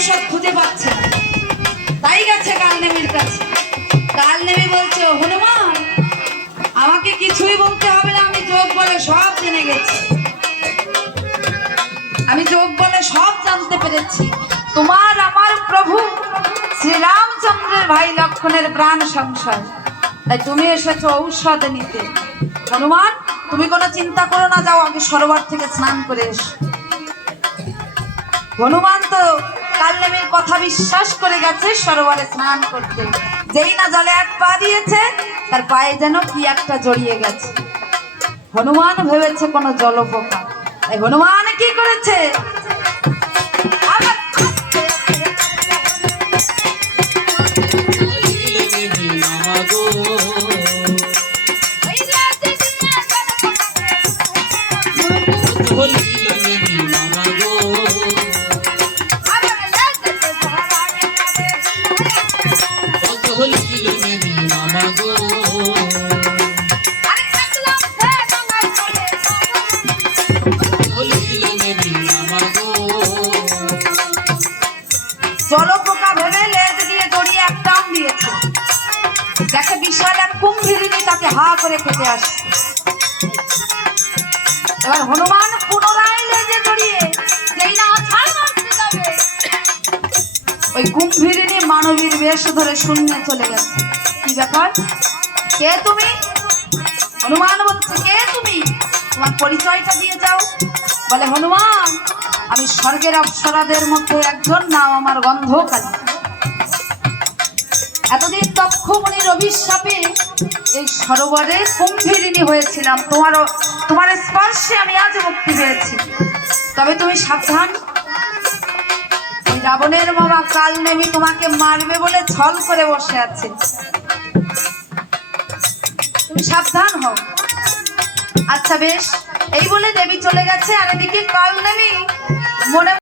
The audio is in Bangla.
ঔষধ খুঁজে পাচ্ছে না, তাই গেছে কালনেমির কাছে। কালনেমি বলছে, হনুমান আমাকে কিছুই বলতে হবে না, আমি যোগ বলে সব জেনে গেছি, আমি যোগ বলে সব জানতে পেরেছি। তোমার আমার প্রভু শ্রীরামচন্দ্রের ভাই লক্ষণের প্রাণ সংশয়, তাই তুমি এসেছো ঔষধ নিতে। হনুমান তুমি কোনো চিন্তা করো না, যাও আগে সরোবর থেকে স্নান করে এসো। হনুমান তো কালনেমির কথা বিশ্বাস করে গেছে সরোবরে স্নান করতে। যেই না জলে এক পা দিয়েছে, তার পায়ে যেন কি একটা জড়িয়ে গেছে। হনুমান ভেবেছে কোনো জলপোকা। তাই হনুমান কি করেছে, জলপোকা ভেবে লেজ দিয়ে জড়িয়ে এক টান দিয়েছে, দেখে বিশাল এক কুম্ভীরিণী তাকে হা করে খেতে আসে। এবার হনুমান পুনরায় লেজে জড়িয়ে যেই না ছাড় মারতে যাবে, ওই কুম্ভীরিণী মানবীর বেশ ধরে শূন্যে চলে গেছে। কি ব্যাপার, কে তুমি? হনুমান বলছে, কে তুমি? তোমার পরিচয়টা দিয়ে যাও। বলে, হনুমান আমি স্বর্গের অপ্সরাদের মধ্যে একজন, নাম আমার গন্ধকালী। এতদিন দক্ষ মুনির অভিশাপে এই সরোবরে কুম্ভীরিণী হয়েছিলাম, তোমার স্পর্শে আমি আজ মুক্তি পেয়েছি। তবে তুমি সাবধান, ওই রাবণের বাবা কালনেমি তোমাকে মারবে বলে ছল করে বসে আছে, তুমি সাবধান হও। আচ্ছা বেশ, এই বলে দেবী চলে গেছে। আর এদিকে কালনেমি মনে